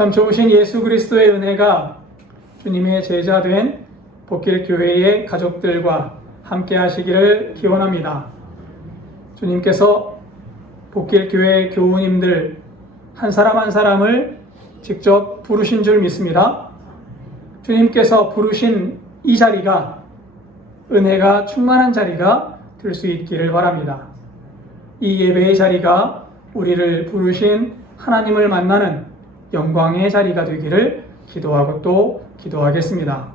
참 좋으신 예수 그리스도의 은혜가 주님의 제자 된 복길교회의 가족들과 함께 하시기를 기원합니다. 주님께서 복길교회 교우님들 한 사람 한 사람을 직접 부르신 줄 믿습니다. 주님께서 부르신 이 자리가 은혜가 충만한 자리가 될 수 있기를 바랍니다. 이 예배의 자리가 우리를 부르신 하나님을 만나는 영광의 자리가 되기를 기도하고 또 기도하겠습니다.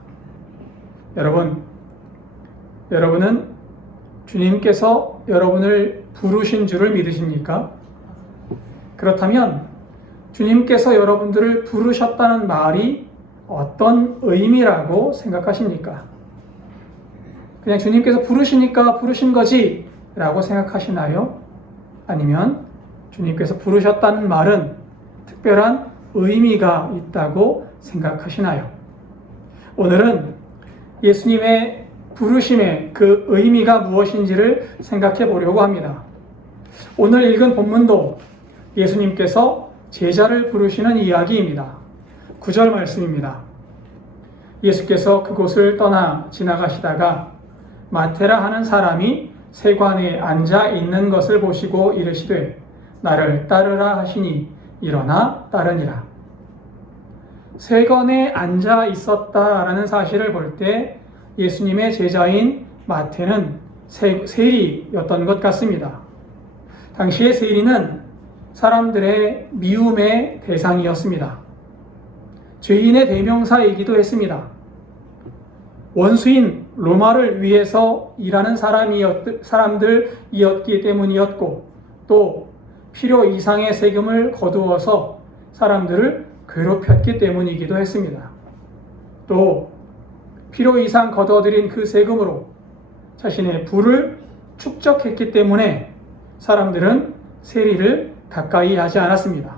여러분은 주님께서 여러분을 부르신 줄을 믿으십니까? 그렇다면 주님께서 여러분들을 부르셨다는 말이 어떤 의미라고 생각하십니까? 그냥 주님께서 부르시니까 부르신 거지 라고 생각하시나요? 아니면 주님께서 부르셨다는 말은 특별한 의미가 있다고 생각하시나요? 오늘은 예수님의 부르심의 그 의미가 무엇인지를 생각해 보려고 합니다. 오늘 읽은 본문도 예수님께서 제자를 부르시는 이야기입니다. 9절 말씀입니다. 예수께서 그곳을 떠나 지나가시다가 마테라 하는 사람이 세관에 앉아 있는 것을 보시고 이르시되 나를 따르라 하시니 일어나 따르니라. 세관에 앉아 있었다라는 사실을 볼 때 예수님의 제자인 마태는 세리였던 것 같습니다. 당시의 세리는 사람들의 미움의 대상이었습니다. 죄인의 대명사이기도 했습니다. 원수인 로마를 위해서 일하는 사람들이었기 때문이었고 또 필요 이상의 세금을 거두어서 사람들을 괴롭혔기 때문이기도 했습니다. 또 필요 이상 거둬들인 그 세금으로 자신의 부를 축적했기 때문에 사람들은 세리를 가까이 하지 않았습니다.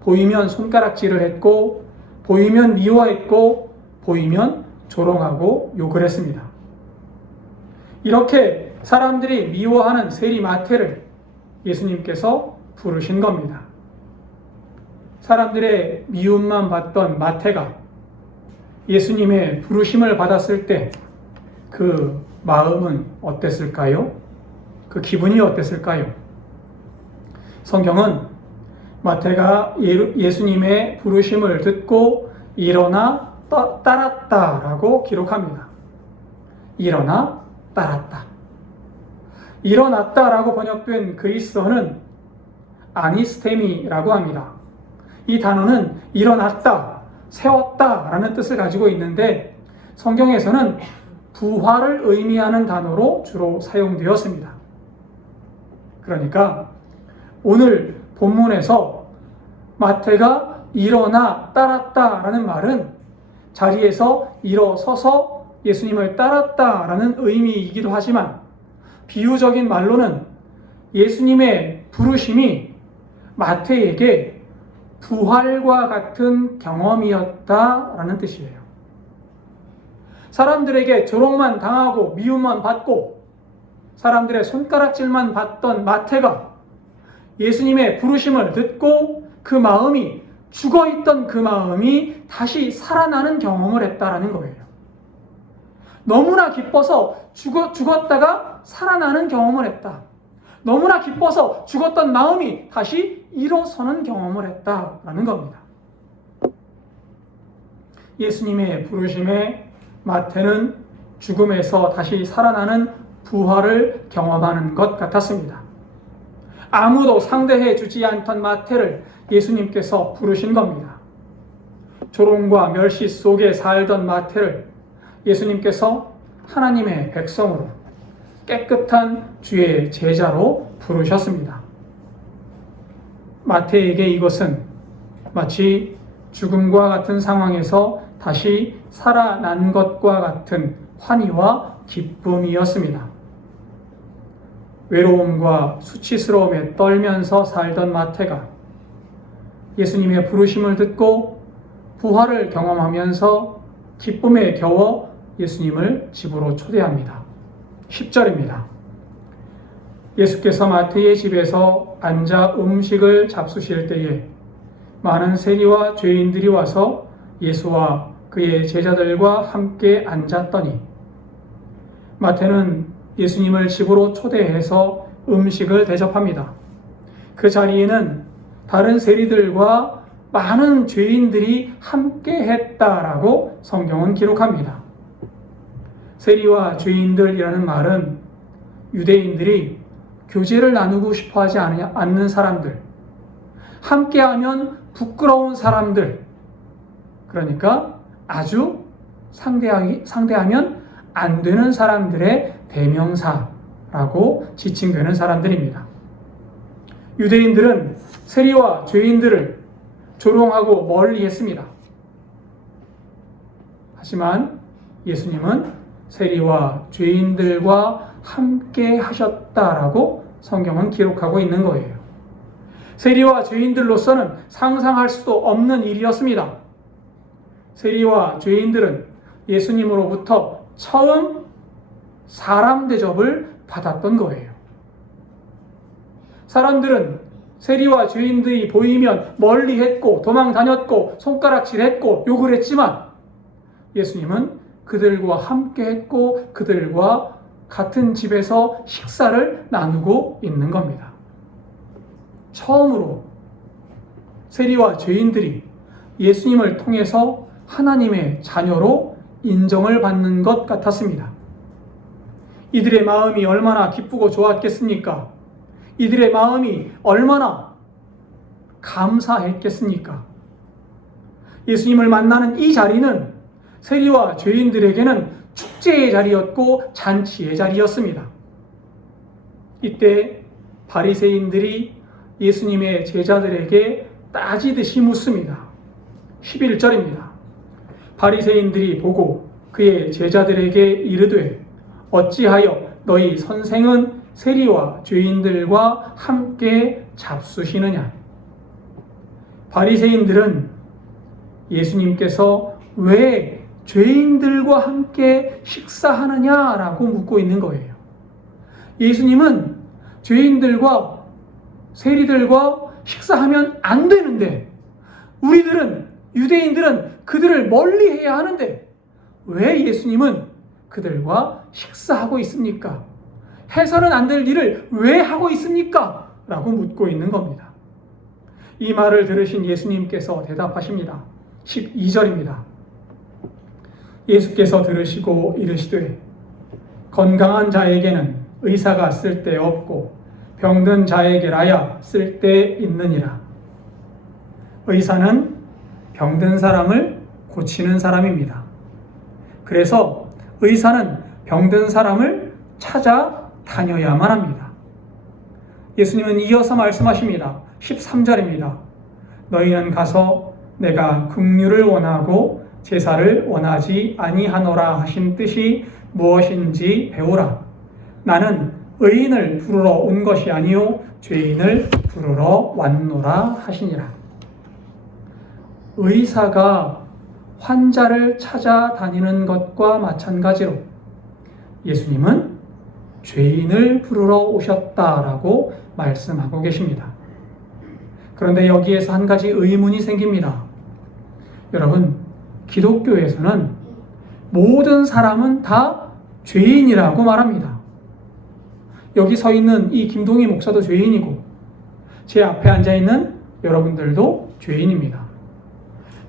보이면 손가락질을 했고 보이면 미워했고 보이면 조롱하고 욕을 했습니다. 이렇게 사람들이 미워하는 세리 마태를 예수님께서 부르신 겁니다. 사람들의 미움만 받던 마태가 예수님의 부르심을 받았을 때 그 마음은 어땠을까요? 그 기분이 어땠을까요? 성경은 마태가 예수님의 부르심을 듣고 일어나 따랐다라고 기록합니다. 일어나 따랐다. 일어났다라고 번역된 그리스어는 아니스테미라고 합니다. 이 단어는 일어났다, 세웠다라는 뜻을 가지고 있는데 성경에서는 부활을 의미하는 단어로 주로 사용되었습니다. 그러니까 오늘 본문에서 마태가 일어나 따랐다라는 말은 자리에서 일어서서 예수님을 따랐다라는 의미이기도 하지만 비유적인 말로는 예수님의 부르심이 마태에게 부활과 같은 경험이었다라는 뜻이에요. 사람들에게 조롱만 당하고 미움만 받고 사람들의 손가락질만 받던 마태가 예수님의 부르심을 듣고 그 마음이 죽어있던 그 마음이 다시 살아나는 경험을 했다라는 거예요. 너무나 기뻐서 죽었다가 살아나는 경험을 했다. 너무나 기뻐서 죽었던 마음이 다시 일어서는 경험을 했다라는 겁니다. 예수님의 부르심에 마태는 죽음에서 다시 살아나는 부활을 경험하는 것 같았습니다. 아무도 상대해 주지 않던 마태를 예수님께서 부르신 겁니다. 조롱과 멸시 속에 살던 마태를 예수님께서 하나님의 백성으로 깨끗한 주의 제자로 부르셨습니다. 마태에게 이것은 마치 죽음과 같은 상황에서 다시 살아난 것과 같은 환희와 기쁨이었습니다. 외로움과 수치스러움에 떨면서 살던 마태가 예수님의 부르심을 듣고 부활을 경험하면서 기쁨에 겨워 예수님을 집으로 초대합니다. 10절입니다. 예수께서 마태의 집에서 앉아 음식을 잡수실 때에 많은 세리와 죄인들이 와서 예수와 그의 제자들과 함께 앉았더니 마태는 예수님을 집으로 초대해서 음식을 대접합니다. 그 자리에는 다른 세리들과 많은 죄인들이 함께 했다라고 성경은 기록합니다. 세리와 죄인들이라는 말은 유대인들이 교제를 나누고 싶어 하지 않는 사람들, 함께하면 부끄러운 사람들, 그러니까 아주 상대하면 안 되는 사람들의 대명사라고 지칭되는 사람들입니다. 유대인들은 세리와 죄인들을 조롱하고 멀리 했습니다. 하지만 예수님은 세리와 죄인들과 함께 하셨다라고 성경은 기록하고 있는 거예요. 세리와 죄인들로서는 상상할 수도 없는 일이었습니다. 세리와 죄인들은 예수님으로부터 처음 사람 대접을 받았던 거예요. 사람들은 세리와 죄인들이 보이면 멀리 했고 도망 다녔고 손가락질 했고 욕을 했지만 예수님은 그들과 함께 했고 그들과 같은 집에서 식사를 나누고 있는 겁니다. 처음으로 세리와 죄인들이 예수님을 통해서 하나님의 자녀로 인정을 받는 것 같았습니다. 이들의 마음이 얼마나 기쁘고 좋았겠습니까? 이들의 마음이 얼마나 감사했겠습니까? 예수님을 만나는 이 자리는 세리와 죄인들에게는 축제의 자리였고 잔치의 자리였습니다. 이때 바리새인들이 예수님의 제자들에게 따지듯이 묻습니다. 11절입니다. 바리새인들이 보고 그의 제자들에게 이르되 어찌하여 너희 선생은 세리와 죄인들과 함께 잡수시느냐? 바리새인들은 예수님께서 왜 죄인들과 함께 식사하느냐라고 묻고 있는 거예요. 예수님은 죄인들과 세리들과 식사하면 안 되는데 우리들은 유대인들은 그들을 멀리해야 하는데 왜 예수님은 그들과 식사하고 있습니까? 해서는 안 될 일을 왜 하고 있습니까? 라고 묻고 있는 겁니다. 이 말을 들으신 예수님께서 대답하십니다. 12절입니다. 예수께서 들으시고 이르시되 건강한 자에게는 의사가 쓸데없고 병든 자에게라야 쓸데있느니라. 의사는 병든 사람을 고치는 사람입니다. 그래서 의사는 병든 사람을 찾아다녀야만 합니다. 예수님은 이어서 말씀하십니다. 13절입니다. 너희는 가서 내가 긍휼을 원하고 제사를 원하지 아니하노라 하신 뜻이 무엇인지 배우라. 나는 의인을 부르러 온 것이 아니요 죄인을 부르러 왔노라 하시니라. 의사가 환자를 찾아다니는 것과 마찬가지로 예수님은 죄인을 부르러 오셨다라고 말씀하고 계십니다. 그런데 여기에서 한 가지 의문이 생깁니다. 여러분, 기독교에서는 모든 사람은 다 죄인이라고 말합니다. 여기 서 있는 이 김동희 목사도 죄인이고 제 앞에 앉아있는 여러분들도 죄인입니다.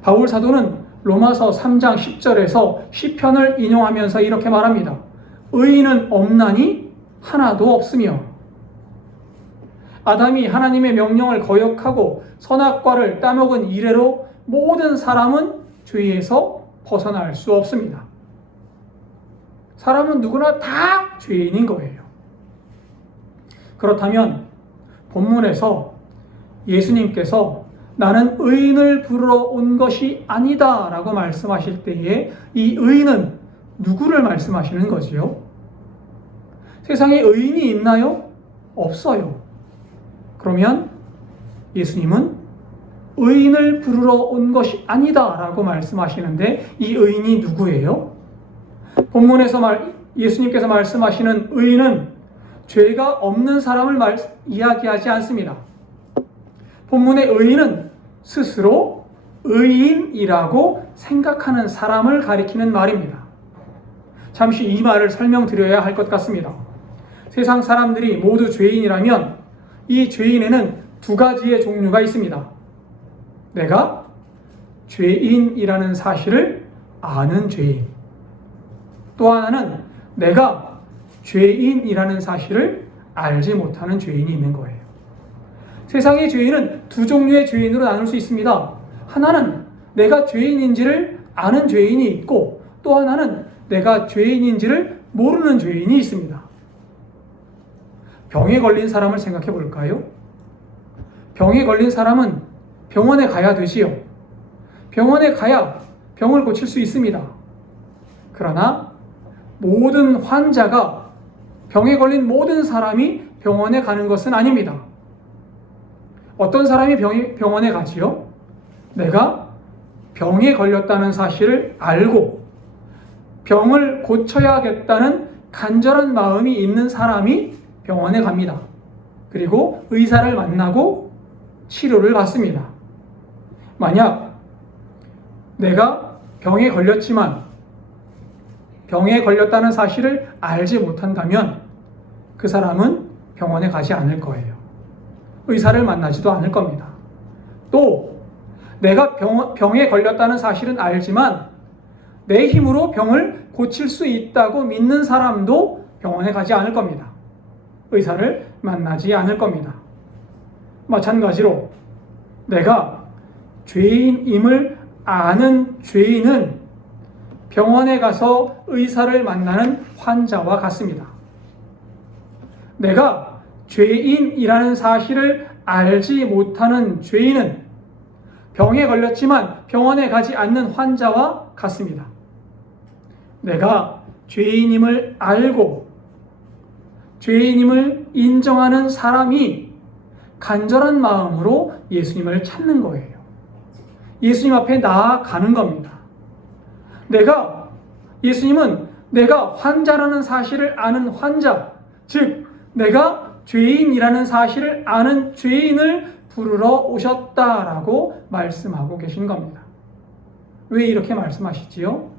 바울 사도는 로마서 3장 10절에서 시편을 인용하면서 이렇게 말합니다. 의인은 없나니 하나도 없으며 아담이 하나님의 명령을 거역하고 선악과를 따먹은 이래로 모든 사람은 죄에서 벗어날 수 없습니다. 사람은 누구나 다 죄인인 거예요. 그렇다면 본문에서 예수님께서 나는 의인을 부르러 온 것이 아니다 라고 말씀하실 때에 이 의인은 누구를 말씀하시는 거지요? 세상에 의인이 있나요? 없어요. 그러면 예수님은 의인을 부르러 온 것이 아니다 라고 말씀하시는데 이 의인이 누구예요? 본문에서 예수님께서 말씀하시는 의인은 죄가 없는 사람을 이야기하지 않습니다. 본문의 의인은 스스로 의인이라고 생각하는 사람을 가리키는 말입니다. 잠시 이 말을 설명드려야 할 것 같습니다. 세상 사람들이 모두 죄인이라면 이 죄인에는 두 가지의 종류가 있습니다. 내가 죄인이라는 사실을 아는 죄인, 또 하나는 내가 죄인이라는 사실을 알지 못하는 죄인이 있는 거예요. 세상의 죄인은 두 종류의 죄인으로 나눌 수 있습니다. 하나는 내가 죄인인지를 아는 죄인이 있고, 또 하나는 내가 죄인인지를 모르는 죄인이 있습니다. 병에 걸린 사람을 생각해 볼까요? 병에 걸린 사람은 병원에 가야 되지요. 병원에 가야 병을 고칠 수 있습니다. 그러나 모든 환자가, 병에 걸린 모든 사람이 병원에 가는 것은 아닙니다. 어떤 사람이 병원에 가지요? 내가 병에 걸렸다는 사실을 알고 병을 고쳐야겠다는 간절한 마음이 있는 사람이 병원에 갑니다. 그리고 의사를 만나고 치료를 받습니다. 만약 내가 병에 걸렸지만 병에 걸렸다는 사실을 알지 못한다면 그 사람은 병원에 가지 않을 거예요. 의사를 만나지도 않을 겁니다. 또 내가 병에 걸렸다는 사실은 알지만 내 힘으로 병을 고칠 수 있다고 믿는 사람도 병원에 가지 않을 겁니다. 의사를 만나지 않을 겁니다. 마찬가지로 내가 죄인임을 아는 죄인은 병원에 가서 의사를 만나는 환자와 같습니다. 내가 죄인이라는 사실을 알지 못하는 죄인은 병에 걸렸지만 병원에 가지 않는 환자와 같습니다. 내가 죄인임을 알고 죄인임을 인정하는 사람이 간절한 마음으로 예수님을 찾는 거예요. 예수님 앞에 나아가는 겁니다. 예수님은 내가 환자라는 사실을 아는 환자, 즉 내가 죄인이라는 사실을 아는 죄인을 부르러 오셨다라고 말씀하고 계신 겁니다. 왜 이렇게 말씀하시지요?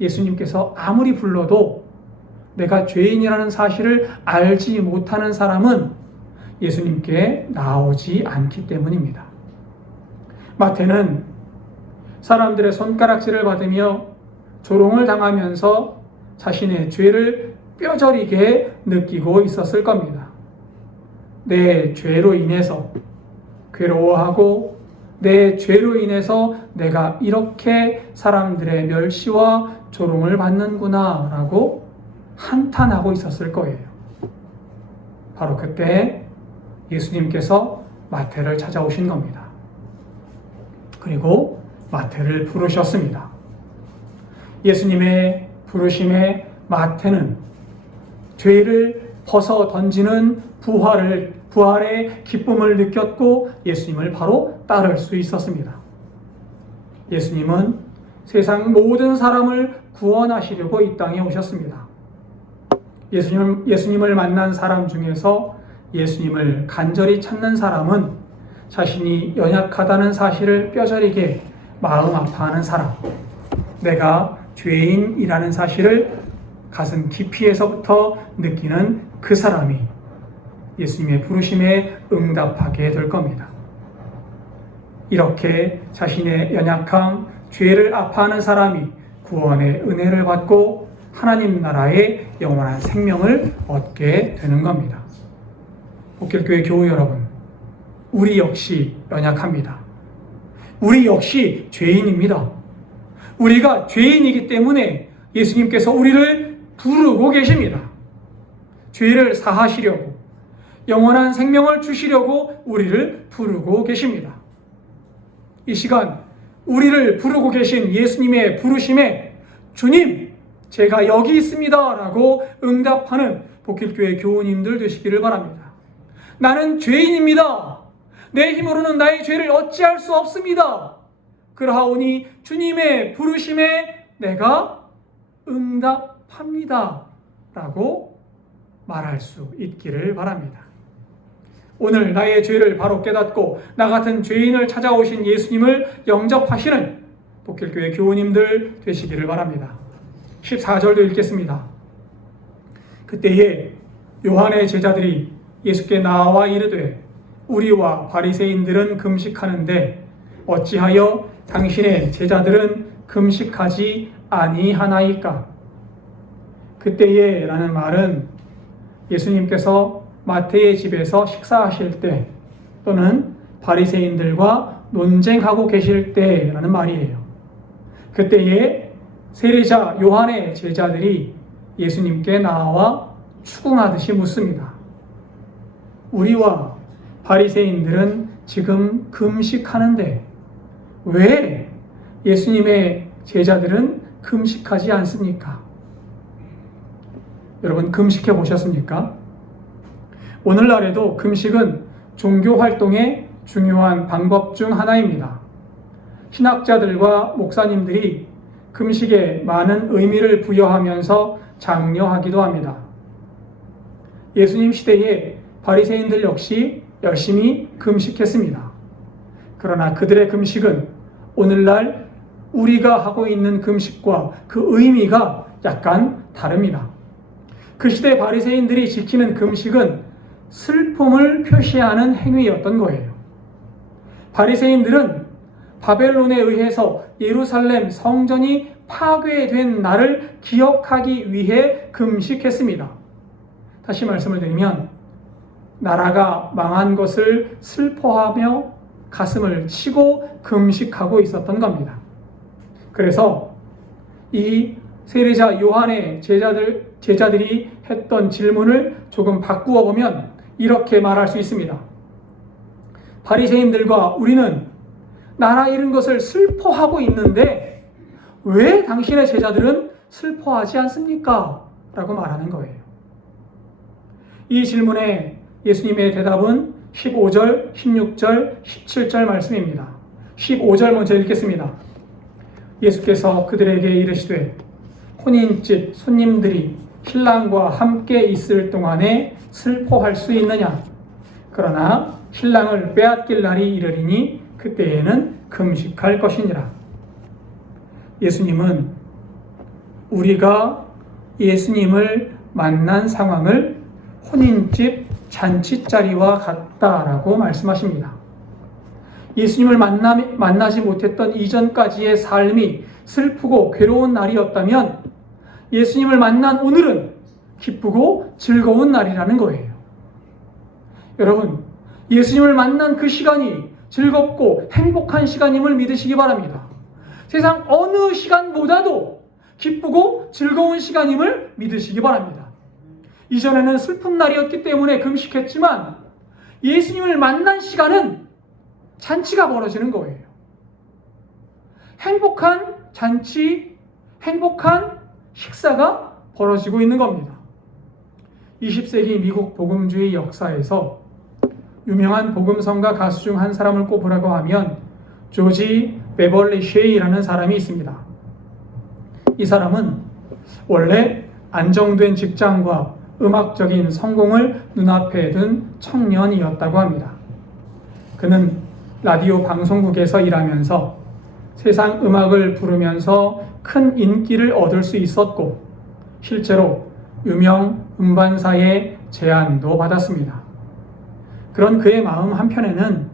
예수님께서 아무리 불러도 내가 죄인이라는 사실을 알지 못하는 사람은 예수님께 나오지 않기 때문입니다. 마태는 사람들의 손가락질을 받으며 조롱을 당하면서 자신의 죄를 뼈저리게 느끼고 있었을 겁니다. 내 죄로 인해서 괴로워하고 내 죄로 인해서 내가 이렇게 사람들의 멸시와 조롱을 받는구나 라고 한탄하고 있었을 거예요. 바로 그때 예수님께서 마태를 찾아오신 겁니다. 그리고 마태를 부르셨습니다. 예수님의 부르심에 마태는 죄를 벗어 던지는 부활의 기쁨을 느꼈고 예수님을 바로 따를 수 있었습니다. 예수님은 세상 모든 사람을 구원하시려고 이 땅에 오셨습니다. 예수님을 만난 사람 중에서 예수님을 간절히 찾는 사람은 자신이 연약하다는 사실을 뼈저리게 마음 아파하는 사람, 내가 죄인이라는 사실을 가슴 깊이에서부터 느끼는 그 사람이 예수님의 부르심에 응답하게 될 겁니다. 이렇게 자신의 연약함, 죄를 아파하는 사람이 구원의 은혜를 받고 하나님 나라의 영원한 생명을 얻게 되는 겁니다. 복길교회 교우 여러분, 우리 역시 연약합니다. 우리 역시 죄인입니다. 우리가 죄인이기 때문에 예수님께서 우리를 부르고 계십니다. 죄를 사하시려고, 영원한 생명을 주시려고 우리를 부르고 계십니다. 이 시간 우리를 부르고 계신 예수님의 부르심에 주님, 제가 여기 있습니다 라고 응답하는 복길교회 교우님들 되시기를 바랍니다. 나는 죄인입니다. 내 힘으로는 나의 죄를 어찌할 수 없습니다. 그러하오니 주님의 부르심에 내가 응답합니다 라고 말할 수 있기를 바랍니다. 오늘 나의 죄를 바로 깨닫고 나 같은 죄인을 찾아오신 예수님을 영접하시는 복길교회 교우님들 되시기를 바랍니다. 14절도 읽겠습니다. 그때에 요한의 제자들이 예수께 나와 이르되 우리와 바리새인들은 금식하는데 어찌하여 당신의 제자들은 금식하지 아니하나이까? 그때에 라는 말은 예수님께서 마태의 집에서 식사하실 때 또는 바리새인들과 논쟁하고 계실 때라는 말이에요. 그때에 세례자 요한의 제자들이 예수님께 나와 추궁하듯이 묻습니다. 우리와 바리새인들은 지금 금식하는데 왜 예수님의 제자들은 금식하지 않습니까? 여러분, 금식해 보셨습니까? 오늘날에도 금식은 종교 활동의 중요한 방법 중 하나입니다. 신학자들과 목사님들이 금식에 많은 의미를 부여하면서 장려하기도 합니다. 예수님 시대에 바리새인들 역시 열심히 금식했습니다. 그러나 그들의 금식은 오늘날 우리가 하고 있는 금식과 그 의미가 약간 다릅니다. 그 시대 바리새인들이 지키는 금식은 슬픔을 표시하는 행위였던 거예요. 바리새인들은 바벨론에 의해서 예루살렘 성전이 파괴된 날을 기억하기 위해 금식했습니다. 다시 말씀을 드리면 나라가 망한 것을 슬퍼하며 가슴을 치고 금식하고 있었던 겁니다. 그래서 이 세례자 요한의 제자들이 했던 질문을 조금 바꾸어 보면 이렇게 말할 수 있습니다. 바리새인들과 우리는 나라 잃은 것을 슬퍼하고 있는데 왜 당신의 제자들은 슬퍼하지 않습니까? 라고 말하는 거예요. 이 질문에 예수님의 대답은 15절, 16절, 17절 말씀입니다. 15절 먼저 읽겠습니다. 예수께서 그들에게 이르시되 혼인집 손님들이 신랑과 함께 있을 동안에 슬퍼할 수 있느냐? 그러나 신랑을 빼앗길 날이 이르리니 그때에는 금식할 것이니라. 예수님은 우리가 예수님을 만난 상황을 혼인집 잔치자리와 같다라고 말씀하십니다. 예수님을 만나지 못했던 이전까지의 삶이 슬프고 괴로운 날이었다면 예수님을 만난 오늘은 기쁘고 즐거운 날이라는 거예요. 여러분, 예수님을 만난 그 시간이 즐겁고 행복한 시간임을 믿으시기 바랍니다. 세상 어느 시간보다도 기쁘고 즐거운 시간임을 믿으시기 바랍니다. 이전에는 슬픈 날이었기 때문에 금식했지만 예수님을 만난 시간은 잔치가 벌어지는 거예요. 행복한 잔치, 행복한 식사가 벌어지고 있는 겁니다. 20세기 미국 복음주의 역사에서 유명한 복음성가 가수 중 한 사람을 꼽으라고 하면 조지 베벌리 쉐이라는 사람이 있습니다. 이 사람은 원래 안정된 직장과 음악적인 성공을 눈앞에 둔 청년이었다고 합니다. 그는 라디오 방송국에서 일하면서 세상 음악을 부르면서 큰 인기를 얻을 수 있었고 실제로 유명 음반사의 제안도 받았습니다. 그런 그의 마음 한편에는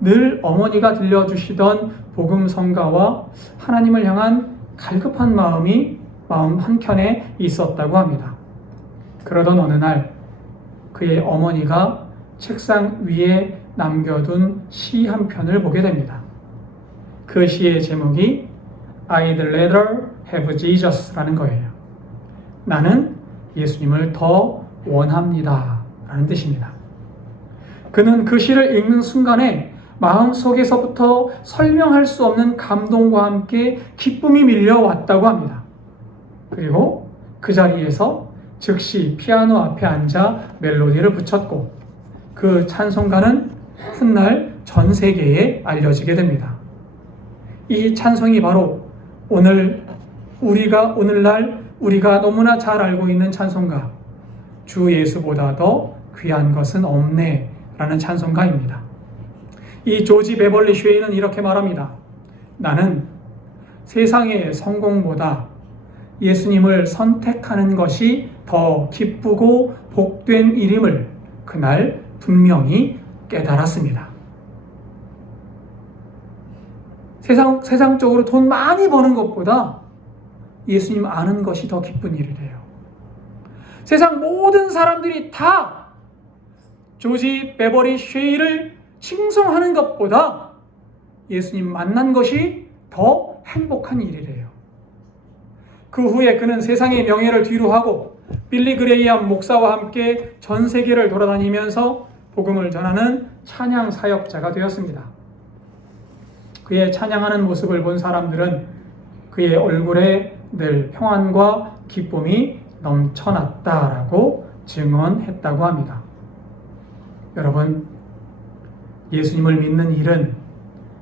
늘 어머니가 들려주시던 복음 성가와 하나님을 향한 갈급한 마음이 마음 한켠에 있었다고 합니다. 그러던 어느 날 그의 어머니가 책상 위에 남겨둔 시 한 편을 보게 됩니다. 그 시의 제목이 I'd rather have Jesus라는 거예요. 나는 예수님을 더 원합니다 라는 뜻입니다. 그는 그 시를 읽는 순간에 마음속에서부터 설명할 수 없는 감동과 함께 기쁨이 밀려왔다고 합니다. 그리고 그 자리에서 즉시 피아노 앞에 앉아 멜로디를 붙였고 그 찬송가는 훗날 전 세계에 알려지게 됩니다. 이 찬송이 바로 오늘날 우리가 너무나 잘 알고 있는 찬송가 주 예수보다 더 귀한 것은 없네 라는 찬송가입니다. 이 조지 베벌리 쉐이는 이렇게 말합니다. 나는 세상의 성공보다 예수님을 선택하는 것이 더 기쁘고 복된 일임을 그날 분명히 깨달았습니다. 세상적으로 돈 많이 버는 것보다 예수님 아는 것이 더 기쁜 일이래요. 세상 모든 사람들이 다 조지 베버리 쉐이를 칭송하는 것보다 예수님 만난 것이 더 행복한 일이래요. 그 후에 그는 세상의 명예를 뒤로 하고 빌리 그레이엄 목사와 함께 전 세계를 돌아다니면서 복음을 전하는 찬양 사역자가 되었습니다. 그의 찬양하는 모습을 본 사람들은 그의 얼굴에 늘 평안과 기쁨이 넘쳐났다라고 증언했다고 합니다. 여러분, 예수님을 믿는 일은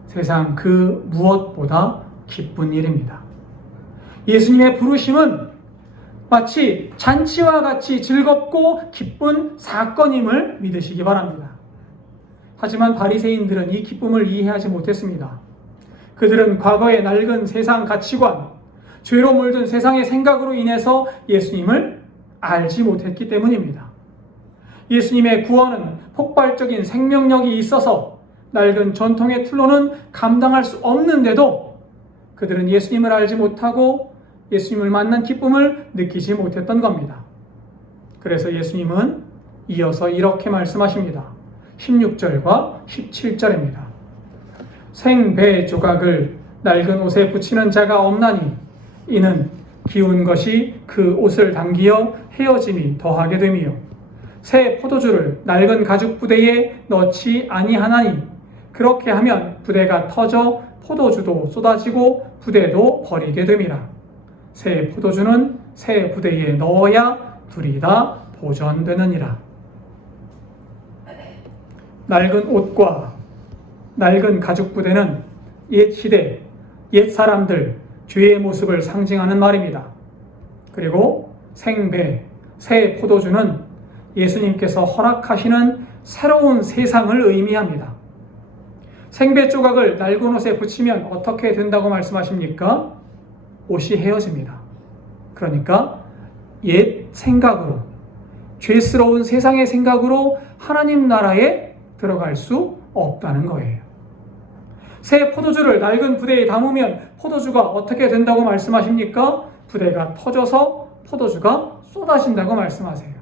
세상 그 무엇보다 기쁜 일입니다. 예수님의 부르심은 마치 잔치와 같이 즐겁고 기쁜 사건임을 믿으시기 바랍니다. 하지만 바리새인들은 이 기쁨을 이해하지 못했습니다. 그들은 과거의 낡은 세상 가치관, 죄로 물든 세상의 생각으로 인해서 예수님을 알지 못했기 때문입니다. 예수님의 구원은 폭발적인 생명력이 있어서 낡은 전통의 틀로는 감당할 수 없는데도 그들은 예수님을 알지 못하고 예수님을 만난 기쁨을 느끼지 못했던 겁니다. 그래서 예수님은 이어서 이렇게 말씀하십니다. 16절과 17절입니다. 생배 조각을 낡은 옷에 붙이는 자가 없나니 이는 기운 것이 그 옷을 당기어 헤어짐이 더하게 됨이요 새 포도주를 낡은 가죽 부대에 넣지 아니하나니 그렇게 하면 부대가 터져 포도주도 쏟아지고 부대도 버리게 됨이라. 새 포도주는 새 부대에 넣어야 둘이 다 보존되느니라. 낡은 옷과 낡은 가죽 부대는 옛 시대, 옛 사람들, 죄의 모습을 상징하는 말입니다. 그리고 생배, 새 포도주는 예수님께서 허락하시는 새로운 세상을 의미합니다. 생배 조각을 낡은 옷에 붙이면 어떻게 된다고 말씀하십니까? 옷이 헤어집니다. 그러니까 옛 생각으로, 죄스러운 세상의 생각으로 하나님 나라에 들어갈 수 없다는 거예요. 새 포도주를 낡은 부대에 담으면 포도주가 어떻게 된다고 말씀하십니까? 부대가 터져서 포도주가 쏟아진다고 말씀하세요.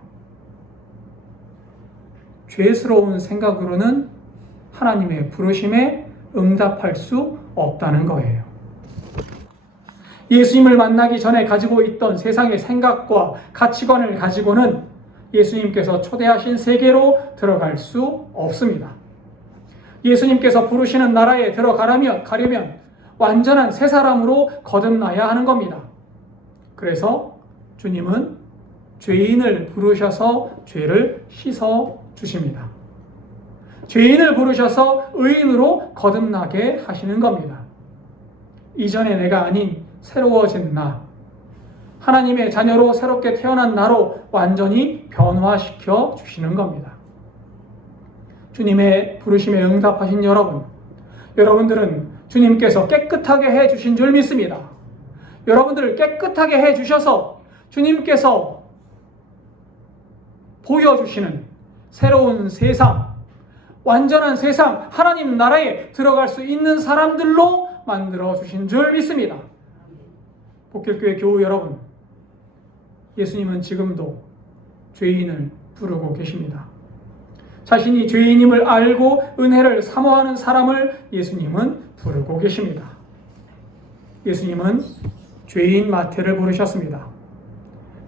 죄스러운 생각으로는 하나님의 부르심에 응답할 수 없다는 거예요. 예수님을 만나기 전에 가지고 있던 세상의 생각과 가치관을 가지고는 예수님께서 초대하신 세계로 들어갈 수 없습니다. 예수님께서 부르시는 나라에 가려면 완전한 새 사람으로 거듭나야 하는 겁니다. 그래서 주님은 죄인을 부르셔서 죄를 씻어 주십니다. 죄인을 부르셔서 의인으로 거듭나게 하시는 겁니다. 이전의 내가 아닌 새로워진 나, 하나님의 자녀로 새롭게 태어난 나로 완전히 변화시켜 주시는 겁니다. 주님의 부르심에 응답하신 여러분들은 주님께서 깨끗하게 해주신 줄 믿습니다. 여러분들을 깨끗하게 해주셔서 주님께서 보여주시는 새로운 세상, 완전한 세상, 하나님 나라에 들어갈 수 있는 사람들로 만들어주신 줄 믿습니다. 복길교회 교우 여러분, 예수님은 지금도 죄인을 부르고 계십니다. 자신이 죄인임을 알고 은혜를 사모하는 사람을 예수님은 부르고 계십니다. 예수님은 죄인 마태를 부르셨습니다.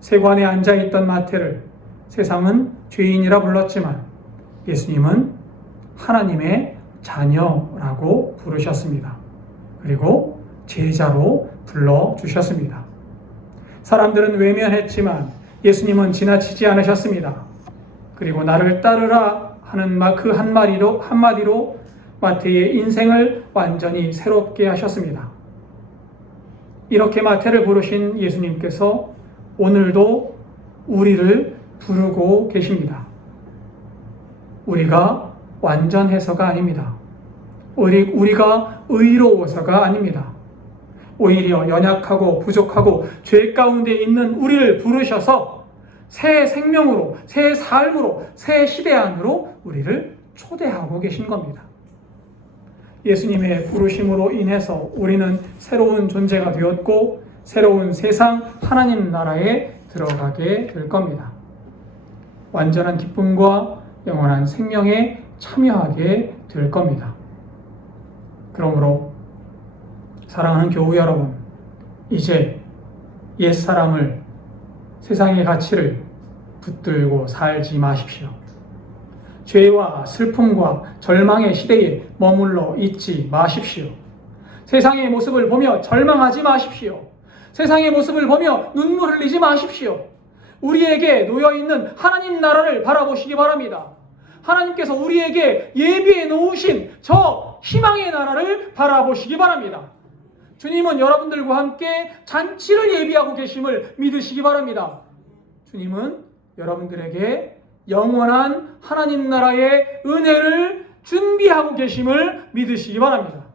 세관에 앉아있던 마태를 세상은 죄인이라 불렀지만 예수님은 하나님의 자녀라고 부르셨습니다. 그리고 제자로 불러주셨습니다. 사람들은 외면했지만 예수님은 지나치지 않으셨습니다. 그리고 나를 따르라 하는 그 한마디로 마태의 인생을 완전히 새롭게 하셨습니다. 이렇게 마태를 부르신 예수님께서 오늘도 우리를 부르고 계십니다. 우리가 완전해서가 아닙니다. 우리가 의로워서가 아닙니다. 오히려 연약하고 부족하고 죄 가운데 있는 우리를 부르셔서 새 생명으로, 새 삶으로, 새 시대 안으로 우리를 초대하고 계신 겁니다. 예수님의 부르심으로 인해서 우리는 새로운 존재가 되었고 새로운 세상 하나님 나라에 들어가게 될 겁니다. 완전한 기쁨과 영원한 생명에 참여하게 될 겁니다. 그러므로 사랑하는 교우 여러분, 이제 옛사람을, 세상의 가치를 붙들고 살지 마십시오. 죄와 슬픔과 절망의 시대에 머물러 있지 마십시오. 세상의 모습을 보며 절망하지 마십시오. 세상의 모습을 보며 눈물 흘리지 마십시오. 우리에게 놓여있는 하나님 나라를 바라보시기 바랍니다. 하나님께서 우리에게 예비해 놓으신 저 희망의 나라를 바라보시기 바랍니다. 주님은 여러분들과 함께 잔치를 예비하고 계심을 믿으시기 바랍니다. 주님은 여러분들에게 영원한 하나님 나라의 은혜를 준비하고 계심을 믿으시기 바랍니다.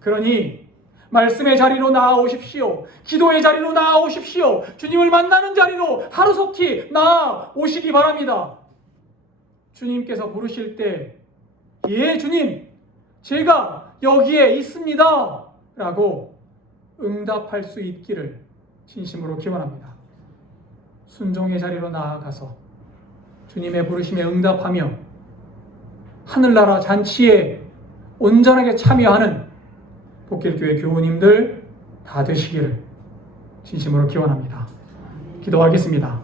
그러니 말씀의 자리로 나아오십시오. 기도의 자리로 나아오십시오. 주님을 만나는 자리로 하루속히 나아오시기 바랍니다. 주님께서 부르실 때 예 주님, 제가 여기에 있습니다 라고 응답할 수 있기를 진심으로 기원합니다. 순종의 자리로 나아가서 주님의 부르심에 응답하며 하늘나라 잔치에 온전하게 참여하는 복길교회 교우님들 다 되시기를 진심으로 기원합니다. 기도하겠습니다.